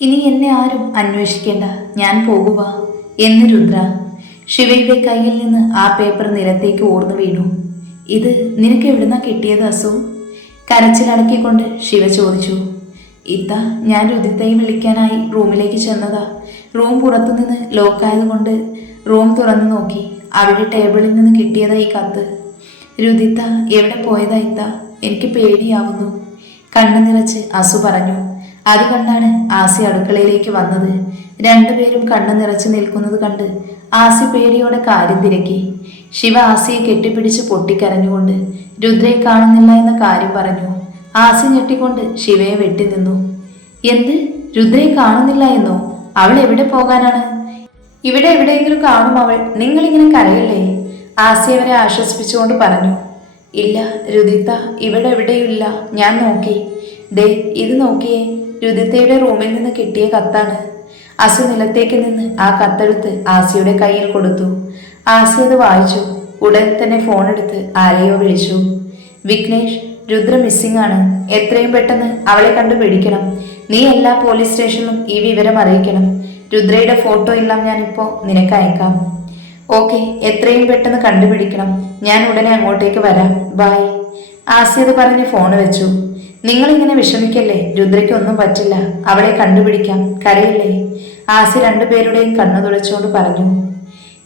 ഇനി എന്നെ ആരും അന്വേഷിക്കേണ്ട. ഞാൻ പോകുക എന്ന് രുദ്ര ശിവയുടെ കയ്യിൽ നിന്ന് ആ പേപ്പർ നിലത്തേക്ക് ഓർന്നു വീണു. ഇത് നിനക്ക് എവിടുന്നാ കിട്ടിയത് അസു? കരച്ചിലടക്കിക്കൊണ്ട് ശിവ ചോദിച്ചു. ഇത്ത ഞാൻ രുദിത്തയെ വിളിക്കാനായി റൂമിലേക്ക് ചെന്നതാ. റൂം പുറത്തുനിന്ന് ലോക്കായതുകൊണ്ട് റൂം തുറന്നു നോക്കി. അവിടെ ടേബിളിൽ നിന്ന് കിട്ടിയതാ ഈ കത്ത്. രുദിത്ത എവിടെ പോയതാ ഇത്ത? എനിക്ക് പേടിയാവുന്നു. കണ്ണു നിറച്ച് അസു പറഞ്ഞു. അത് കണ്ടാണ് ആസി അടുക്കളയിലേക്ക് വന്നത്. രണ്ടുപേരും കണ്ണു നിറച്ചു നിൽക്കുന്നത് കണ്ട് ആസി പേടിയോടെ കാര്യം തിരക്കി. ശിവ ആസിയെ കെട്ടിപ്പിടിച്ച് പൊട്ടിക്കരഞ്ഞുകൊണ്ട് രുദ്രയെ കാണുന്നില്ല എന്ന കാര്യം പറഞ്ഞു. ആസി ഞെട്ടിക്കൊണ്ട് ശിവയെ വെട്ടി നിന്നു. എന്ത്? രുദ്രയെ കാണുന്നില്ല എന്നോ? അവൾ എവിടെ പോകാനാണ്? ഇവിടെ എവിടെയെങ്കിലും കാണും അവൾ. നിങ്ങളിങ്ങനെ കരയില്ലേ? ആസി അവരെ ആശ്വസിപ്പിച്ചുകൊണ്ട് പറഞ്ഞു. ഇല്ല രുദിത്ത ഇവിടെ എവിടെയില്ല ഞാൻ നോക്കി. ദേ ഇത് നോക്കിയേ. രുദിത്തയുടെ റൂമിൽ നിന്ന് കിട്ടിയ കത്താണ്. അസു നിലത്തേക്ക് നിന്ന് ആ കത്തെടുത്ത് ആസിയുടെ കയ്യിൽ കൊടുത്തു. ആസി അത് വായിച്ചു. ഉടൻ തന്നെ ഫോൺ എടുത്ത് ആരെയോ വിളിച്ചു. വിഘ്നേഷ് രുദ്ര മിസ്സിംഗ് ആണ്. എത്രയും പെട്ടെന്ന് അവളെ കണ്ടു പിടിക്കണം. നീ എല്ലാ പോലീസ് സ്റ്റേഷനിലും ഈ വിവരം അറിയിക്കണം. രുദ്രയുടെ ഫോട്ടോ എല്ലാം ഞാനിപ്പോ നിനക്ക് അയക്കാം. ഓക്കെ എത്രയും പെട്ടെന്ന് കണ്ടുപിടിക്കണം. ഞാൻ ഉടനെ അങ്ങോട്ടേക്ക് വരാം. ബായ് ആസിയത് പറഞ്ഞ് ഫോൺ വെച്ചു. നിങ്ങളിങ്ങനെ വിഷമിക്കല്ലേ? രുദ്രയ്ക്ക് ഒന്നും പറ്റില്ല. അവളെ കണ്ടുപിടിക്കാം. കരയില്ലേ? ആസി രണ്ടുപേരുടെയും കണ്ണു തുളച്ചുകൊണ്ട് പറഞ്ഞു.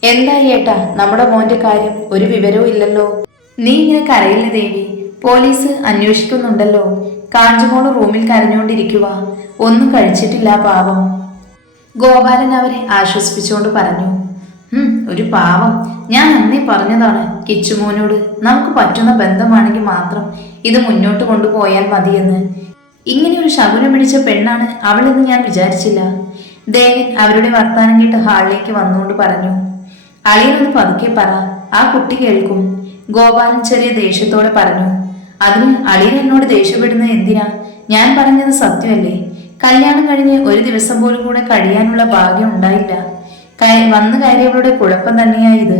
എന്തായി ഏട്ടാ? നമ്മുടെ മോന്റെ കാര്യം ഒരു വിവരവും ഇല്ലല്ലോ. നീ ഇങ്ങനെ കരയില്ല ദേവി? പോലീസ് അന്വേഷിക്കുന്നുണ്ടല്ലോ. കാഞ്ചുമോൾ റൂമിൽ കരഞ്ഞുകൊണ്ടിരിക്കുക ഒന്നും കഴിച്ചിട്ടില്ല പാവം. ഗോപാലൻ അവരെ ആശ്വസിപ്പിച്ചുകൊണ്ട് പറഞ്ഞു. "ഹും, ഒരു പാവം. ഞാൻ പറഞ്ഞതാണ് കിച്ചുമോനോട്. നമുക്ക് പറ്റുന്ന ബന്ധമാണെങ്കിൽ മാത്രം ഇത് മുന്നോട്ട് കൊണ്ടുപോയാൽ മതിയെന്ന്. ഇങ്ങനെ ഒരു ശകുനം പിടിച്ച പെണ്ണാണ് അവളെന്ന് ഞാൻ വിചാരിച്ചില്ല. ദേവൻ അവരുടെ വർത്താനം കേട്ട് ഹാളിലേക്ക് വന്നുകൊണ്ട് പറഞ്ഞു അളിയനൊന്ന് പതുക്കെ പറ ആ കുട്ടി കേൾക്കും. ഗോപാലൻ ചെറിയ ദേഷ്യത്തോടെ പറഞ്ഞു അതിന് അളിയൻ എന്നോട് ദേഷ്യപ്പെടുന്നത് എന്തിനാ? ഞാൻ പറഞ്ഞത് സത്യമല്ലേ? കല്യാണം കഴിഞ്ഞ് ഒരു ദിവസം പോലും കൂടെ കഴിയാനുള്ള ഭാഗ്യം ഉണ്ടായില്ല. വന്നു കയറിയവളുടെ കുഴപ്പം തന്നെയാ ഇത്.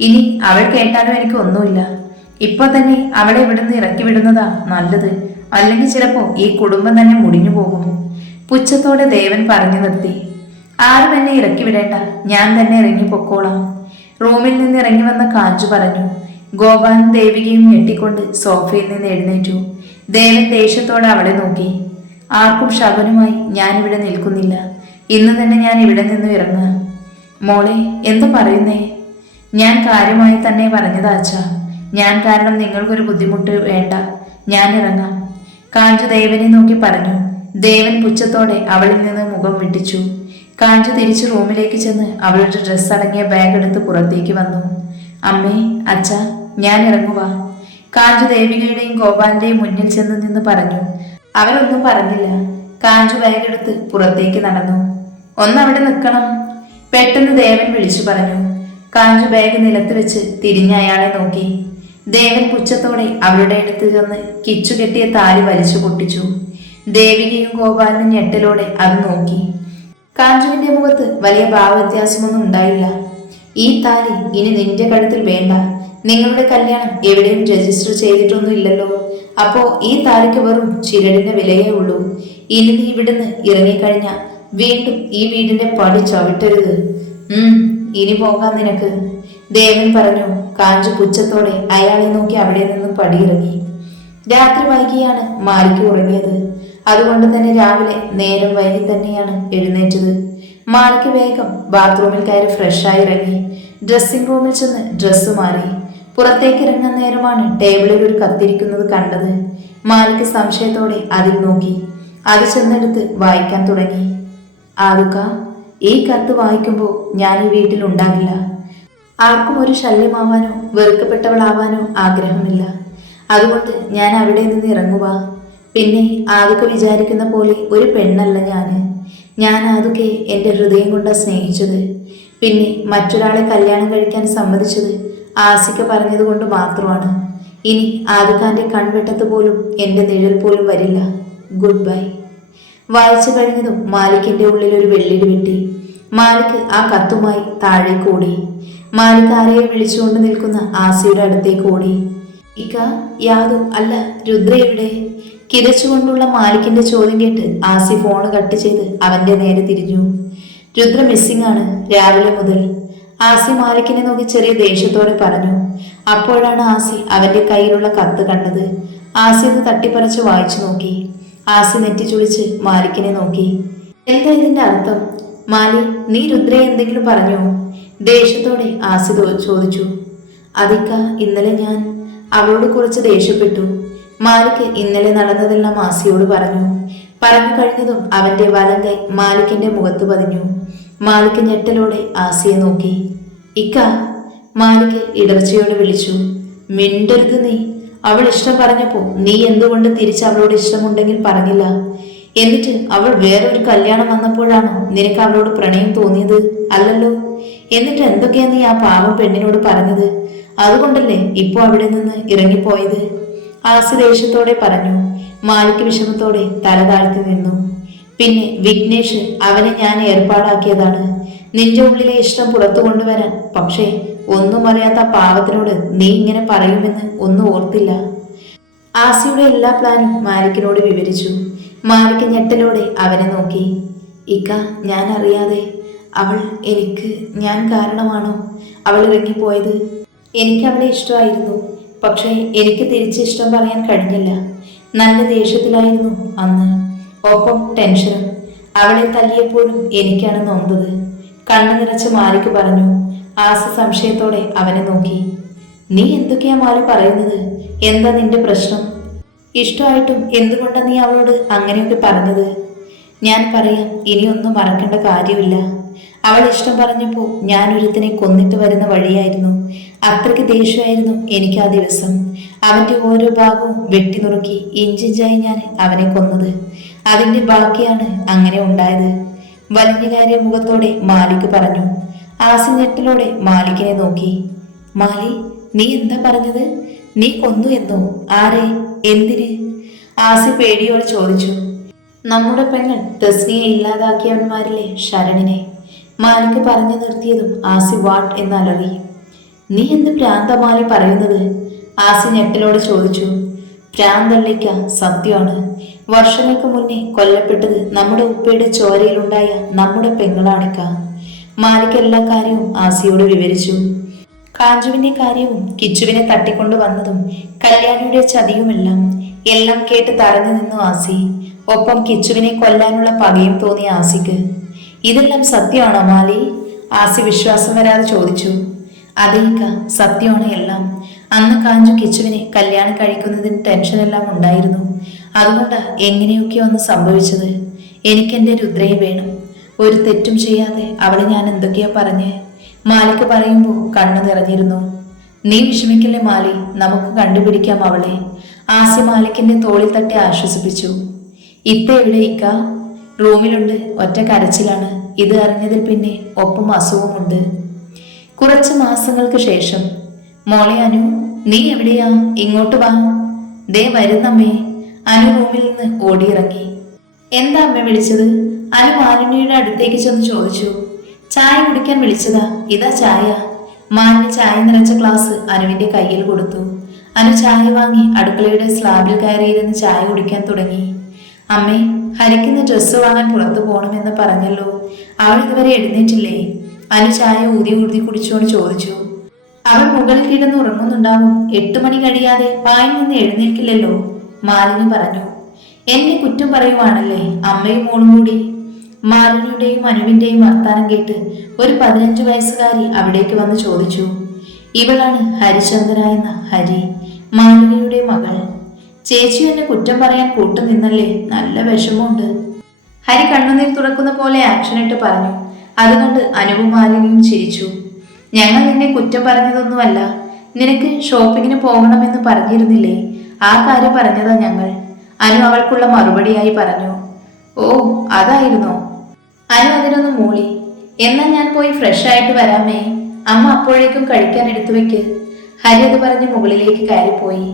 ഇനി അവൾ കേട്ടാലും എനിക്ക് ഒന്നുമില്ല. ഇപ്പൊ തന്നെ അവളെ ഇവിടുന്ന് ഇറക്കി വിടുന്നതാ നല്ലത്. അല്ലെങ്കിൽ ചിലപ്പോ ഈ കുടുംബം തന്നെ മുടിഞ്ഞു പോകും. പുച്ഛത്തോടെ ദേവൻ പറഞ്ഞു നിർത്തി. ആരും എന്നെ ഇറക്കി വിടേണ്ട. ഞാൻ തന്നെ ഇറങ്ങി പൊക്കോളാം. റൂമിൽ നിന്ന് ഇറങ്ങി വന്ന കാഞ്ചു പറഞ്ഞു. ഗോപാലും ദേവികയും ഞെട്ടിക്കൊണ്ട് സോഫയിൽ നിന്ന് എഴുന്നേറ്റു. ദേവൻ ദേഷ്യത്തോടെ അവളെ നോക്കി. ആർക്കും ശബനുമായി ഞാൻ ഇവിടെ നിൽക്കുന്നില്ല. ഇന്ന് തന്നെ ഞാൻ ഇവിടെ നിന്നും ഇറങ്ങുക. മോളെ എന്തു പറയുന്നേ? ഞാൻ കാര്യമായി തന്നെ പറഞ്ഞതാ അച്ഛാ. ഞാൻ കാരണം നിങ്ങൾക്കൊരു ബുദ്ധിമുട്ട് വേണ്ട. ഞാൻ ഇറങ്ങാം. കാഞ്ചു ദേവനെ നോക്കി പറഞ്ഞു. ദേവൻ പുച്ഛത്തോടെ അവളിൽ നിന്ന് മുഖം വിട്ടിച്ചു. കാഞ്ചു തിരിച്ച് റൂമിലേക്ക് ചെന്ന് അവളുടെ ഡ്രസ്സ് അടങ്ങിയ ബാഗ് എടുത്ത് പുറത്തേക്ക് വന്നു. അമ്മേ അച്ഛ ഞാൻ ഇറങ്ങുക കാഞ്ചു ദേവികയുടെയും ഗോപാലിന്റെയും മുന്നിൽ ചെന്ന് നിന്ന് പറഞ്ഞു. അവരൊന്നും പറഞ്ഞില്ല. കാഞ്ചു ബാഗ് എടുത്ത് പുറത്തേക്ക് നടന്നു. ഒന്നവിടെ നിൽക്കണം. പെട്ടെന്ന് ദേവൻ വിളിച്ചു പറഞ്ഞു. കാഞ്ചു ബാഗ് നിലത്ത് വെച്ച് തിരിഞ്ഞ അയാളെ നോക്കി. ദേവൻ പുച്ഛത്തോടെ അവരുടെ അടുത്ത് ചെന്ന് കിച്ചു കെട്ടിയ താലി വലിച്ചു പൊട്ടിച്ചു. ദേവികയും ഗോപാലനും ഞെട്ടലോടെ അത് നോക്കി. കാഞ്ചുവിന്റെ മുഖത്ത് വലിയ ഭാവവ്യത്യാസമൊന്നും ഉണ്ടായില്ല. ഈ താലി ഇനി നിന്റെ കഴുത്തിൽ വേണ്ട. നിങ്ങളുടെ കല്യാണം എവിടെയും രജിസ്റ്റർ ചെയ്തിട്ടൊന്നും ഇല്ലല്ലോ അപ്പോ ഈ താലിക്ക് വെറും ചിരടിന്റെ വിലയേ ഉള്ളൂ. ഇനി നീ ഇവിടുന്ന് ഇറങ്ങിക്കഴിഞ്ഞ വീണ്ടും ഈ വീടിന്റെ പടി ചവിട്ടരുത്. ഉം. ഇനി പോകാം നിനക്ക്. ദേവൻ പറഞ്ഞു കാഞ്ചു പുച്ഛത്തോടെ അയാളെ നോക്കി അവിടെ നിന്ന് പടിയിറങ്ങി. രാത്രി വൈകിയാണ് മാലിക്ക് ഉറങ്ങിയത്. അതുകൊണ്ട് തന്നെ രാവിലെ നേരം വൈകി തന്നെയാണ് എഴുന്നേറ്റത്. മാലിക്ക് വേഗം ബാത്റൂമിൽ കയറി ഫ്രഷായി ഇറങ്ങി. ഡ്രസ്സിംഗ് റൂമിൽ ചെന്ന് ഡ്രസ്സ് മാറി. പുറത്തേക്ക് ഇറങ്ങുന്ന നേരമാണ് ടേബിളിൽ ഒരു കത്തിരിക്കുന്നത് കണ്ടത്. മാലിക്ക് സംശയത്തോടെ അതിൽ നോക്കി. അത് ചെന്നെടുത്ത് വായിക്കാൻ തുടങ്ങി. ആതുക്ക ഈ കത്ത് വായിക്കുമ്പോൾ ഞാൻ ഈ വീട്ടിൽ ഉണ്ടാകില്ല. ആർക്കും ഒരു ശല്യമാവാനോ വെറുക്കപ്പെട്ടവളാവാനോ ആഗ്രഹമില്ല. അതുകൊണ്ട് ഞാൻ അവിടെ നിന്ന് ഇറങ്ങുക പിന്നെ ആതുക്ക വിചാരിക്കുന്ന പോലെ ഒരു പെണ്ണല്ല ഞാൻ ഞാൻ ആതുക്കെ എന്റെ ഹൃദയം കൊണ്ടാണ് സ്നേഹിച്ചത്. പിന്നെ മറ്റൊരാളെ കല്യാണം കഴിക്കാൻ സമ്മതിച്ചത് ആസിക്ക പറഞ്ഞത് കൊണ്ട് മാത്രമാണ്. ഇനി ആതുക്കാന്റെ കൺവെട്ടത്ത് പോലും എന്റെ നിഴൽ പോലും വരില്ല. Good bye. വായിച്ചു കഴിഞ്ഞതും മാലിക്കിന്റെ ഉള്ളിൽ ഒരു വെള്ളിടി വെട്ടി. മാലിക് ആ കത്തുമായി താഴേക്ക് ഓടി. മാലിക് ആരെയും വിളിച്ചുകൊണ്ട് നിൽക്കുന്ന ആസിയുടെ അടുത്തേക്ക് ഓടി. ഇക്ക യാതു അല്ല രുദ്ര എവിടെ? കിതച്ചുകൊണ്ടുള്ള മാലിക്കിന്റെ ചോദ്യം കേട്ട് ആസി ഫോൺ കട്ട് ചെയ്ത് അവന്റെ നേരെ തിരിഞ്ഞു. രുദ്ര മിസ്സിംഗ് ആണ് രാവിലെ മുതൽ. ആസി മാലിക്കിനെ നോക്കി ചെറിയ ദേഷ്യത്തോടെ പറഞ്ഞു. അപ്പോഴാണ് ആസി അവന്റെ കയ്യിലുള്ള കത്ത് കണ്ടത്. ആസി അത് തട്ടിപ്പറിച്ച് വായിച്ചു നോക്കി. ആസി നെറ്റി ചുളിച്ച് മാലിക്കിനെ നോക്കി. എന്താ ഇതിന്റെ അർത്ഥം? മാലി നീ രുദ്രയെ എന്തെങ്കിലും പറഞ്ഞോ? ദേഷ്യത്തോടെ ആസി ചോദിച്ചു. അതിക്ക ഇന്നലെ ഞാൻ അവളോട് കുറച്ച് ദേഷ്യപ്പെട്ടു. മാലിക്ക് ഇന്നലെ നടന്നതെല്ലാം ആസിയോട് പറഞ്ഞു. പറഞ്ഞു കഴിഞ്ഞതും അവന്റെ വലം കൈ മാലിക്കിന്റെ മുഖത്ത് പതിഞ്ഞു. മാലിക്ക് ഞെട്ടലോടെ ആസിയെ നോക്കി. ഇക്ക മാലിക്ക് ഇടർച്ചയോടെ വിളിച്ചു. മിണ്ടരുത് നീ. അവൾ ഇഷ്ടം പറഞ്ഞപ്പോ നീ എന്തുകൊണ്ട് തിരിച്ച് അവളോട് ഇഷ്ടമുണ്ടെങ്കിൽ പറഞ്ഞില്ല? എന്നിട്ട് അവൾ വേറൊരു കല്യാണം വന്നപ്പോഴാണോ നിനക്ക് അവളോട് പ്രണയം തോന്നിയത്? അല്ലല്ലോ. എന്നിട്ട് എന്തൊക്കെയാ നീ ആ പാവം പെണ്ണിനോട് പറഞ്ഞത്? അതുകൊണ്ടല്ലേ ഇപ്പോ അവിടെ നിന്ന് ഇറങ്ങിപ്പോയത്? ആസി ദേഷ്യത്തോടെ പറഞ്ഞു. മാലിക് വിഷമത്തോടെ തല താഴ്ത്തി നിന്നു. പിന്നെ വിഘ്നേഷ് അവനെ ഞാൻ ഏർപ്പാടാക്കിയതാണ്. നിന്റെ ഉള്ളിലെ ഇഷ്ടം പുറത്തു കൊണ്ടുവരാൻ പക്ഷേ ഒന്നും അറിയാത്ത പാവത്തിനോട് നീ ഇങ്ങനെ പറയുമെന്ന് ഒന്നും ഓർത്തില്ല. ആസിയുടെ എല്ലാ പ്ലാനും മാലിക്കിനോട് വിവരിച്ചു. മാലിക് ഞെട്ടലോടെ അവനെ നോക്കി. ഇക്ക ഞാൻ അറിയാതെ അവൾ എനിക്ക് ഞാൻ കാരണമാണോ? അവൾ ഇറങ്ങിപ്പോയത് എനിക്ക് അവളെ ഇഷ്ടമായിരുന്നു. പക്ഷേ എനിക്ക് തിരിച്ച് ഇഷ്ടം പറയാൻ കഴിഞ്ഞില്ല. നല്ല ദേഷ്യത്തിലായിരുന്നു അന്ന്. ഒപ്പം ടെൻഷനും. അവളെ തല്ലിയപ്പോഴും എനിക്കാണ് നൊന്തത് കണ്ണു നിറച്ച് മാലിക്ക് പറഞ്ഞു ആസ സംശയത്തോടെ അവനെ നോക്കി. നീ എന്തൊക്കെയാ മാറി പറയുന്നത്? എന്താ നിന്റെ പ്രശ്നം? ഇഷ്ടമായിട്ടും എന്തുകൊണ്ടാ നീ അവളോട് അങ്ങനെയൊക്കെ പറഞ്ഞത്? ഞാൻ പറയാം ഇനിയൊന്നും മറക്കേണ്ട കാര്യമില്ല. അവൾ ഇഷ്ടം പറഞ്ഞപ്പോൾ ഞാൻ ഒരുത്തിനെ കൊന്നിട്ട് വരുന്ന വഴിയായിരുന്നു. അത്രയ്ക്ക് ദേഷ്യമായിരുന്നു എനിക്ക് ആ ദിവസം. അവന്റെ ഓരോ ഭാഗവും വെട്ടിനുറുക്കി ഇഞ്ചിഞ്ചായി ഞാൻ അവനെ കൊന്നത്. അതിന്റെ ബാക്കിയാണ് അങ്ങനെ ഉണ്ടായത്. വലിഞ്ഞുകാരിയ മുഖത്തോടെ മാലിക് പറഞ്ഞു. ആസി ഞെട്ടലോടെ മാലിക്കിനെ നോക്കി. മാലി നീ എന്താ പറഞ്ഞത്? നീ കൊന്നു എന്നോ? ആരെ? എന്തിന്? ആസി പേടിയോട് ചോദിച്ചു. നമ്മുടെ പെങ്ങൾ തസ്നിയെ ഇല്ലാതാക്കിയവന്മാരിലെ ശരണിനെ. മാലിക് പറഞ്ഞു നിർത്തിയതും ആസി വാട്ട് എന്ന് അലറി നീ എന്ത് ഭ്രാന്തമാലി പറയുന്നത്? ആസി ഞെട്ടലോട് ചോദിച്ചു. പ്രാന്തള്ളിക്ക സത്യമാണ്. വർഷങ്ങൾക്ക് മുന്നേ കൊല്ലപ്പെട്ടത് നമ്മുടെ ഉപ്പയുടെ ചോരയിലുണ്ടായ നമ്മുടെ പെങ്ങളാണിക്ക മാലിക് എല്ലാ കാര്യവും ആസിയോട് വിവരിച്ചു. കാഞ്ചുവിന്റെ കാര്യവും കിച്ചുവിനെ തട്ടിക്കൊണ്ടു വന്നതും കല്യാണിയുടെ ചതിയുമെല്ലാം എല്ലാം കേട്ട് തറഞ്ഞു നിന്നു ആസി. ഒപ്പം കിച്ചുവിനെ കൊല്ലാനുള്ള പകയും തോന്നി ആസിക്ക്. ഇതെല്ലാം സത്യമാണോ മാലി? ആസി വിശ്വാസം വരാതെ ചോദിച്ചു. അതേക്ക സത്യമാണ് എല്ലാം. അന്ന് കാഞ്ചു കിച്ചുവിനെ കല്യാണം കഴിക്കുന്നതിന് ടെൻഷനെല്ലാം ഉണ്ടായിരുന്നു. അതുകൊണ്ടാ എങ്ങനെയൊക്കെയോ ഒന്ന് സംഭവിച്ചത്. എനിക്കെന്റെ രുദ്രയെ വേണം. ഒരു തെറ്റും ചെയ്യാതെ അവളെ ഞാൻ എന്തൊക്കെയാ പറഞ്ഞ്? മാലിക്ക് പറയുമ്പോൾ കണ്ണു നിറഞ്ഞിരുന്നു. നീ വിഷമിക്കല്ലേ മാലി? നമുക്ക് കണ്ടുപിടിക്കാം അവളെ. ആസി മാലിക്കിന്റെ തോളിൽ തട്ടി ആശ്വസിപ്പിച്ചു. ഇത്ത എവിടെ ഇക്ക? റൂമിലുണ്ട് ഒറ്റ കരച്ചിലാണ്. ഇത് അറിഞ്ഞതിൽ പിന്നെ ഒപ്പം അസുഖമുണ്ട് കുറച്ച് മാസങ്ങൾക്ക് ശേഷം. മോളെ അനു നീ എവിടെയാ? ഇങ്ങോട്ട് വാ. ദേ വരുന്നമ്മേ. അനു റൂമിൽ നിന്ന് ഓടിയിറങ്ങി. എന്താ അമ്മ വിളിച്ചത്? അനു മാലിന്യയുടെ അടുത്തേക്ക് ചെന്ന് ചോദിച്ചു. ചായ കുടിക്കാൻ വിളിച്ചതാ. ഇതാ ചായ. മാലിന് ചായ നിറച്ച ഗ്ലാസ് അനുവിന്റെ കയ്യിൽ കൊടുത്തു. അനു ചായ വാങ്ങി അടുക്കളയുടെ സ്ലാബിൽ കയറിയിരുന്ന് ചായ കുടിക്കാൻ തുടങ്ങി. അമ്മേ ഹരിക്കുന്ന ഡ്രസ്സ് വാങ്ങാൻ പുറത്തു പോകണമെന്ന് പറഞ്ഞല്ലോ. അവൾ ഇതുവരെ എഴുന്നേറ്റില്ലേ? അനു ചായ ഊതി ഊതി കുടിച്ചുകൊണ്ട് ചോദിച്ചു. അവൾ മുകളിൽ കിടന്ന് ഉറങ്ങുന്നുണ്ടാവും. എട്ടു മണി കഴിയാതെ പായിൽ നിന്ന് എഴുന്നേൽക്കില്ലല്ലോ മാലിനി പറഞ്ഞു. എന്നെ കുറ്റം പറയുവാണല്ലേ? അമ്മയും മോളും കൂടി. മാലിനിയുടെയും അനുവിന്റെയും വർത്താനം കേട്ട് ഒരു പതിനഞ്ചു വയസ്സുകാരി അവിടേക്ക് വന്ന് ചോദിച്ചു ഇവളാണ് ഹരിചന്ദ്ര എന്ന ഹരി മാലിനിയുടെ മകൾ. ചേച്ചി എന്നെ കുറ്റം പറയാൻ കൂട്ടു നിന്നല്ലേ? നല്ല വിഷമമുണ്ട്. ഹരി കണ്ണുനീർ തുറക്കുന്ന പോലെ ആക്ഷൻ ഇട്ട് പറഞ്ഞു. അതുകൊണ്ട് കണ്ട് അനുവും മാലിനിയും ചിരിച്ചു. ഞങ്ങൾ നിന്നെ കുറ്റം പറഞ്ഞതൊന്നുമല്ല. നിനക്ക് ഷോപ്പിങ്ങിന് പോകണമെന്ന് പറഞ്ഞിരുന്നില്ലേ? ആ കാര്യം പറഞ്ഞതാ ഞങ്ങൾ. അനു അവൾക്കുള്ള മറുപടിയായി പറഞ്ഞു ഓ അതായിരുന്നു. അനു അതിനൊന്ന് മൂളി. എന്നാ ഞാൻ പോയി ഫ്രഷ് ആയിട്ട് വരാമേ. അമ്മ അപ്പോഴേക്കും കഴിക്കാൻ എടുത്തു വെക്ക്. ഹരി അത് പറഞ്ഞ് മുകളിലേക്ക് കയറിപ്പോയി.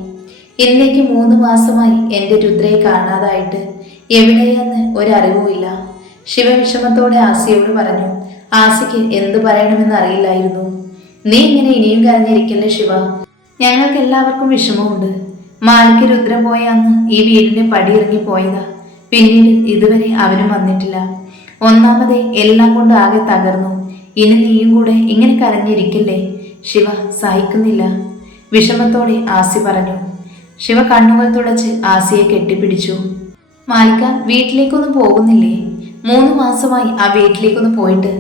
ഇന്നേക്ക് മൂന്ന് മാസമായി എന്റെ രുദ്രയെ കാണാതായിട്ട്. എവിടെയെന്ന് ഒരറിവുമില്ല. ശിവ വിഷമത്തോടെ ആസിയോട് പറഞ്ഞു ആസിക്ക് എന്തു പറയണമെന്ന് അറിയില്ലായിരുന്നു. നീ ഇങ്ങനെ ഇനിയും കരഞ്ഞിരിക്കല്ലേ ശിവ? ഞങ്ങൾക്ക് എല്ലാവർക്കും വിഷമമുണ്ട്. മാലിക്ക് രുദ്രം പോയ അന്ന് ഈ വീടിന്റെ പടിയിറങ്ങി പോയതാ. പിന്നീട് ഇതുവരെ അവനും വന്നിട്ടില്ല. ഒന്നാമതേ എല്ലാം കൊണ്ട് ആകെ തകർന്നു. ഇനി നീയും കൂടെ ഇങ്ങനെ കരഞ്ഞിരിക്കില്ലേ? ശിവ സഹിക്കുന്നില്ല. വിഷമത്തോടെ ആസി പറഞ്ഞു. ശിവ കണ്ണുകൾ തുടച്ച് ആസിയെ കെട്ടിപ്പിടിച്ചു. മാലിക്ക വീട്ടിലേക്കൊന്നും പോകുന്നില്ലേ? മൂന്ന് മാസമായി ആ വീട്ടിലേക്കൊന്ന് പോയിട്ട്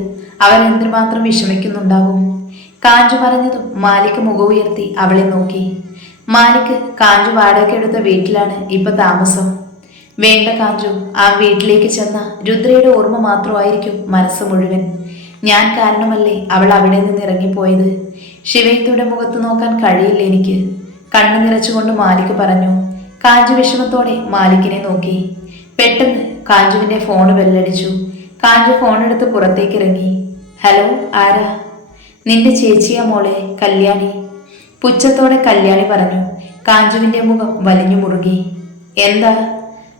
അവർ എന്തുമാത്രം വിഷമിക്കുന്നുണ്ടാകും? കാഞ്ചു പറഞ്ഞതും മാലിക് മുഖമുയർത്തി അവളെ നോക്കി. മാലിക് കാഞ്ചു വാടകയ്ക്കെടുത്ത വീട്ടിലാണ് ഇപ്പൊ താമസം. വേണ്ട കാഞ്ചു ആ വീട്ടിലേക്ക് ചെന്ന രുദ്രയുടെ ഓർമ്മ മാത്രമായിരിക്കും മനസ്സ് മുഴുവൻ. ഞാൻ കാരണമല്ലേ അവൾ അവിടെ നിന്ന് ഇറങ്ങിപ്പോയത്? ശിവയത്തയുടെ മുഖത്ത് നോക്കാൻ കഴിയില്ല എനിക്ക്. കണ്ണു നിറച്ചുകൊണ്ട് മാലിക് പറഞ്ഞു കാഞ്ചു വിഷമത്തോടെ മാലിക്കിനെ നോക്കി. പെട്ടെന്ന് കാഞ്ചുവിന്റെ ഫോൺ ബെല്ലടിച്ചു. കാഞ്ചു ഫോണെടുത്ത് പുറത്തേക്ക് ഇറങ്ങി. ഹലോ ആരാ? നിന്റെ ചേച്ചിയാ മോളെ കല്യാണി. പുച്ഛത്തോടെ കല്യാണി പറഞ്ഞു. കാഞ്ചുവിന്റെ മുഖം വലിഞ്ഞു മുറുകി. എന്താ?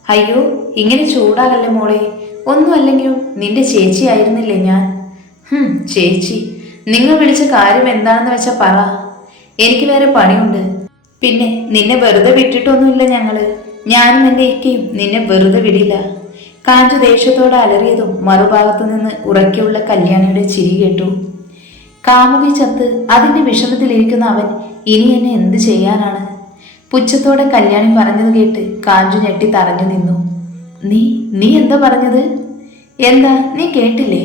അയ്യോ ഇങ്ങനെ ചൂടാകല്ലേ മോളെ? ഒന്നും അല്ലെങ്കിലും നിന്റെ ചേച്ചി ആയിരുന്നില്ലേ ഞാൻ? ഹും ചേച്ചി. നിങ്ങൾ വിളിച്ച കാര്യം എന്താണെന്ന് വെച്ചാൽ പറ. എനിക്ക് വേറെ പണിയുണ്ട്. പിന്നെ നിന്നെ വെറുതെ വിട്ടിട്ടൊന്നുമില്ല ഞങ്ങൾ. ഞാനും എന്റെ ഇക്കയും നിന്നെ വെറുതെ വിടില്ല. കാഞ്ചു ദേഷ്യത്തോടെ അലറിയതും മറുഭാഗത്തു നിന്ന് ഉറക്കിയുള്ള കല്യാണിയുടെ ചിരി കേട്ടു. കാമുകി ചത്ത് അതിന്റെ വിഷമത്തിലിരിക്കുന്ന അവൻ ഇനി എന്നെ എന്ത് ചെയ്യാനാണ്? പുച്ഛത്തോടെ കല്യാണി പറഞ്ഞത് കേട്ട് കാഞ്ചു ഞെട്ടി തറഞ്ഞു നിന്നു. നീ നീ എന്താ പറഞ്ഞത്? എന്താ നീ കേട്ടില്ലേ?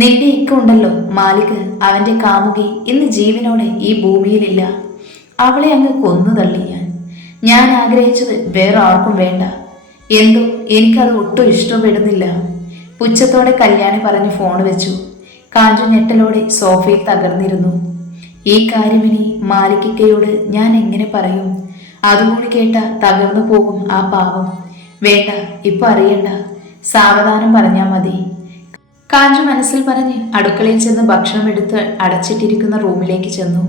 നിന്റെ ഇക്ക ഉണ്ടല്ലോ മാലിക്. അവന്റെ കാമുകി ഇന്ന് ജീവനോടെ ഈ ഭൂമിയിലില്ല. അവളെ അങ്ങ് കൊന്നു തള്ളി ഞാൻ. ഞാൻ ആഗ്രഹിച്ചത് വേറെ ആർക്കും വേണ്ട. എന്തോ എനിക്കത് ഒട്ടും ഇഷ്ടപ്പെടുന്നില്ല. പുച്ഛത്തോടെ കല്യാണി പറഞ്ഞ് ഫോൺ വെച്ചു. കാഞ്ചു ഞെട്ടലോടെ സോഫയിൽ തകർന്നിരുന്നു. ഈ കാര്യമിനി ഇനി മാലിക്കയോട് ഞാൻ എങ്ങനെ പറയും? അതുകൂടി കേട്ട തകർന്നു പോകും ആ പാവം. വേണ്ട ഇപ്പൊ അറിയണ്ട. സാവധാനം പറഞ്ഞാൽ മതി. കാഞ്ചു മനസ്സിൽ പറഞ്ഞ് അടുക്കളയിൽ ചെന്ന് ഭക്ഷണം എടുത്ത് അടച്ചിട്ടിരിക്കുന്ന റൂമിലേക്ക് ചെന്നു.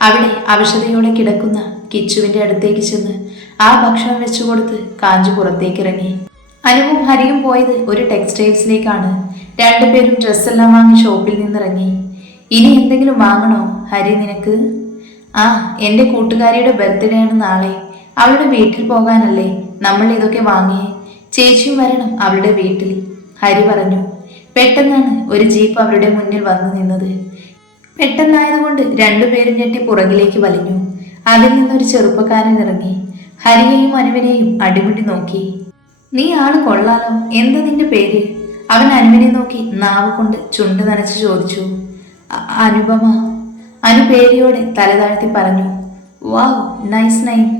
അവിടെ അവശതയോടെ കിടക്കുന്ന കിച്ചുവിന്റെ അടുത്തേക്ക് ചെന്ന് ആ ഭക്ഷണം വെച്ചു കൊടുത്ത് കാഞ്ചു പുറത്തേക്ക് ഇറങ്ങി അനുവും ഹരിയും പോയത് ഒരു ടെക്സ്റ്റൈൽസിലേക്കാണ്. രണ്ടുപേരും ഡ്രസ്സെല്ലാം വാങ്ങി ഷോപ്പിൽ നിന്നിറങ്ങി. ഇനി എന്തെങ്കിലും വാങ്ങണോ ഹരി നിനക്ക്? ആ എന്റെ കൂട്ടുകാരിയുടെ ബർത്ത്ഡേ ആണ് നാളെ. അവളുടെ വീട്ടിൽ പോകാനല്ലേ. നമ്മൾ ഇതൊക്കെ വാങ്ങിയേ. ചേച്ചിയും വരണം അവളുടെ വീട്ടിൽ ഹരി പറഞ്ഞു. പെട്ടെന്നാണ് ഒരു ജീപ്പ് അവരുടെ മുന്നിൽ വന്നു നിന്നത്. പെട്ടെന്നായതുകൊണ്ട് രണ്ടുപേരും ഞെട്ടി പുറകിലേക്ക് വലിഞ്ഞു. അതിൽ നിന്നൊരു ചെറുപ്പക്കാരൻ ഇറങ്ങി. ഹരിയെയും അനുവിനെയും അടിമുടി നോക്കി. നീ ആൾ കൊള്ളാലോ? എന്താ നിന്റെ പേര്? അവൻ അനുവിനെ നോക്കി നാവ് കൊണ്ട് ചുണ്ട് നനച്ച് ചോദിച്ചു. "അ- അനുപമ. അനു തലതാഴ്ത്തി തല താഴ്ത്തി പറഞ്ഞു വാവ് നൈസ് നൈം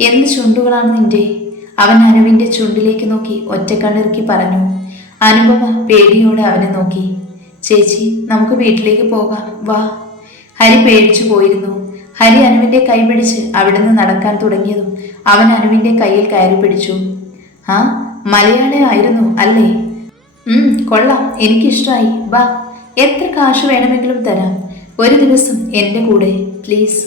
എന്ത് ചുണ്ടുകളാണ് നിന്റെ? അവൻ അനുവിന്റെ ചുണ്ടിലേക്ക് നോക്കി ഒറ്റക്കണ്ണിറുക്കി പറഞ്ഞു. അനുപമ പേടിയോടെ അവനെ നോക്കി. ചേച്ചി നമുക്ക് വീട്ടിലേക്ക് പോകാം. വാ. ഹരി പേടിച്ചു പോയിരുന്നു. ഹരി അനുവിന്റെ കൈ പിടിച്ച് അവിടുന്ന് നടക്കാൻ തുടങ്ങിയതും അവൻ അനുവിന്റെ കയ്യിൽ കയറി പിടിച്ചു. ആ മലയാളി ആയിരുന്നു അല്ലേ കൊള്ളാം. എനിക്കിഷ്ടമായി വാ. എത്ര കാശ് വേണമെങ്കിലും തരാം. ഒരു ദിവസം എന്റെ കൂടെ പ്ലീസ്.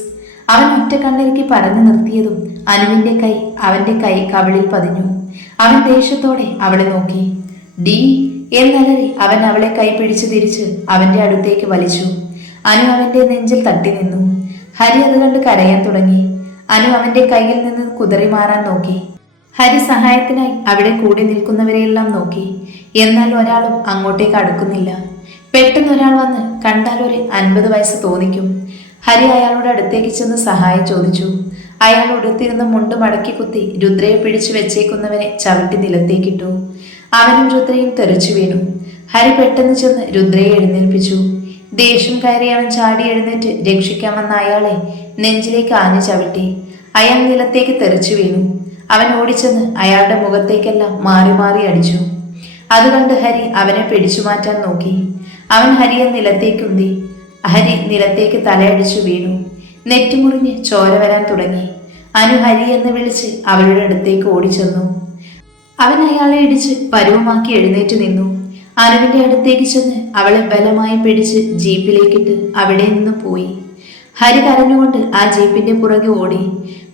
അവൻ ഒറ്റ കണ്ണിലേക്ക് പറഞ്ഞു നിർത്തിയതും അനുവിന്റെ കൈ അവന്റെ കൈ കവിളിൽ പതിഞ്ഞു. അവൻ ദേഷ്യത്തോടെ അവളെ നോക്കി. ഡി എന്നലറി അവൻ അവളെ കൈ പിടിച്ചു തിരിച്ച് അവന്റെ അടുത്തേക്ക് വലിച്ചു. അനു അവന്റെ നെഞ്ചിൽ തട്ടി നിന്നു. ഹരി അത് കണ്ട് കരയാൻ തുടങ്ങി. അനു അവന്റെ കയ്യിൽ നിന്ന് കുതറി മാറാൻ നോക്കി. ഹരി സഹായത്തിനായി അവിടെ കൂടെ നിൽക്കുന്നവരെയെല്ലാം നോക്കി. എന്നാൽ ഒരാളും അങ്ങോട്ടേക്ക് അടുക്കുന്നില്ല. പെട്ടെന്ന് ഒരാൾ വന്ന് കണ്ടാൽ ഒരു അൻപത് വയസ്സ് തോന്നിക്കും. ഹരി അയാളോട് അടുത്തേക്ക് ചെന്ന് സഹായം ചോദിച്ചു. അയാൾ ഉടുത്തിരുന്ന മുണ്ട് മടക്കി കുത്തി രുദ്രയെ പിടിച്ചു വെച്ചേക്കുന്നവനെ ചവിട്ടി നിലത്തേക്കിട്ടു. അവനും രുദ്രയും തെറിച്ചു വീണു. ഹരി പെട്ടെന്ന് ചെന്ന് രുദ്രയെ എഴുന്നേൽപ്പിച്ചു. ദേഷ്യം കയറി അവൻ ചാടി എഴുന്നേറ്റ് രക്ഷിക്കാമെന്ന അയാളെ നെഞ്ചിലേക്ക് ആഞ്ഞു ചവിട്ടി. അയാൾ നിലത്തേക്ക് തെറിച്ചു വീണു. അവൻ ഓടിച്ചെന്ന് അയാളുടെ മുഖത്തേക്കെല്ലാം മാറി മാറി അടിച്ചു. അതുകൊണ്ട് കണ്ട് ഹരി അവനെ പിടിച്ചു മാറ്റാൻ നോക്കി. അവൻ ഹരിയെ നിലത്തേക്കുന്തി ഹരി നിലത്തേക്ക് തലയടിച്ചു വീണു. നെറ്റുമുറിഞ്ഞ് ചോര വരാൻ തുടങ്ങി. അനു ഹരി എന്ന് വിളിച്ച് അവളുടെ അടുത്തേക്ക് ഓടിച്ചെന്നു. അവൻ അയാളെ ഇടിച്ച് പരുവമാക്കി എഴുന്നേറ്റ് നിന്നു. അനുവിന്റെ അടുത്തേക്ക് ചെന്ന് അവളെ ബലമായി പിടിച്ച് ജീപ്പിലേക്കിട്ട് അവിടെ നിന്ന് പോയി. ഹരി കരഞ്ഞുകൊണ്ട് ആ ജീപ്പിന്റെ പുറകെ ഓടി.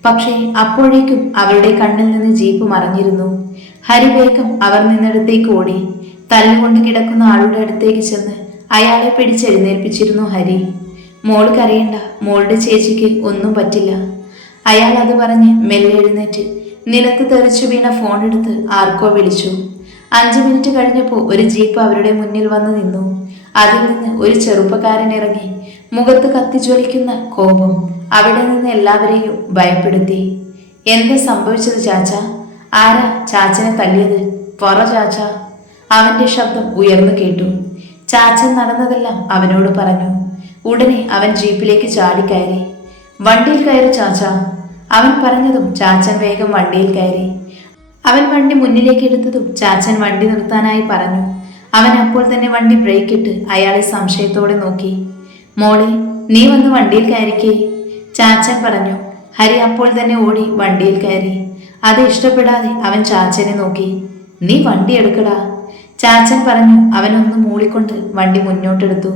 പക്ഷേ അപ്പോഴേക്കും അവരുടെ കണ്ണിൽ നിന്ന് ജീപ്പ് മറഞ്ഞിരുന്നു. ഹരി വേഗം അവർ നിന്നിടത്തേക്ക് ഓടി. തല്ലുകൊണ്ട് കിടക്കുന്ന ആളുടെ അടുത്തേക്ക് ചെന്ന് അയാളെ പിടിച്ചെഴുന്നേൽപ്പിച്ചിരുന്നു ഹരി. മോൾ കരയണ്ട മോളുടെ ചേച്ചിക്ക് ഒന്നും പറ്റില്ല. അയാൾ അത് പറഞ്ഞ് മെല്ലെ എഴുന്നേറ്റ് നിലത്ത് തെറിച്ചു വീണ ഫോൺ എടുത്ത് ആർക്കോ വിളിച്ചു. അഞ്ചു മിനിറ്റ് കഴിഞ്ഞപ്പോൾ ഒരു ജീപ്പ് അവരുടെ മുന്നിൽ വന്ന് നിന്നു. അതിൽ നിന്ന് ഒരു ചെറുപ്പക്കാരൻ ഇറങ്ങി മുഖത്ത് കത്തിജ്വലിക്കുന്ന കോപം. അവിടെ നിന്ന് എല്ലാവരെയും ഭയപ്പെടുത്തി. എന്ത് സംഭവിച്ചത് ചാച്ച? ആരാ ചാച്ചനെ തല്ലിയത്? പറ ചാച്ച? അവന്റെ ശബ്ദം ഉയർന്നു കേട്ടു. ചാച്ചൻ നടന്നതെല്ലാം അവനോട് പറഞ്ഞു. ഉടനെ അവൻ ജീപ്പിലേക്ക് ചാടിക്കയറി വണ്ടിയിൽ കയറി ചാച്ച. അവൻ പറഞ്ഞതും ചാച്ചൻ വേഗം വണ്ടിയിൽ കയറി. അവൻ വണ്ടി മുന്നിലേക്ക് എടുത്തതും ചാച്ചൻ വണ്ടി നിർത്താനായി പറഞ്ഞു. അവൻ അപ്പോൾ തന്നെ വണ്ടി ബ്രേക്കിട്ട് അയാളെ സംശയത്തോടെ നോക്കി. മോളെ നീ വന്ന് വണ്ടിയിൽ കയറിക്കേ. ചാച്ചൻ പറഞ്ഞു ഹരി അപ്പോൾ തന്നെ ഓടി വണ്ടിയിൽ കയറി. അത് ഇഷ്ടപ്പെടാതെ അവൻ ചാച്ചനെ നോക്കി. നീ വണ്ടി എടുക്കടാ. ചാച്ചൻ പറഞ്ഞു അവനൊന്ന് മൂളിക്കൊണ്ട് വണ്ടി മുന്നോട്ടെടുത്തു.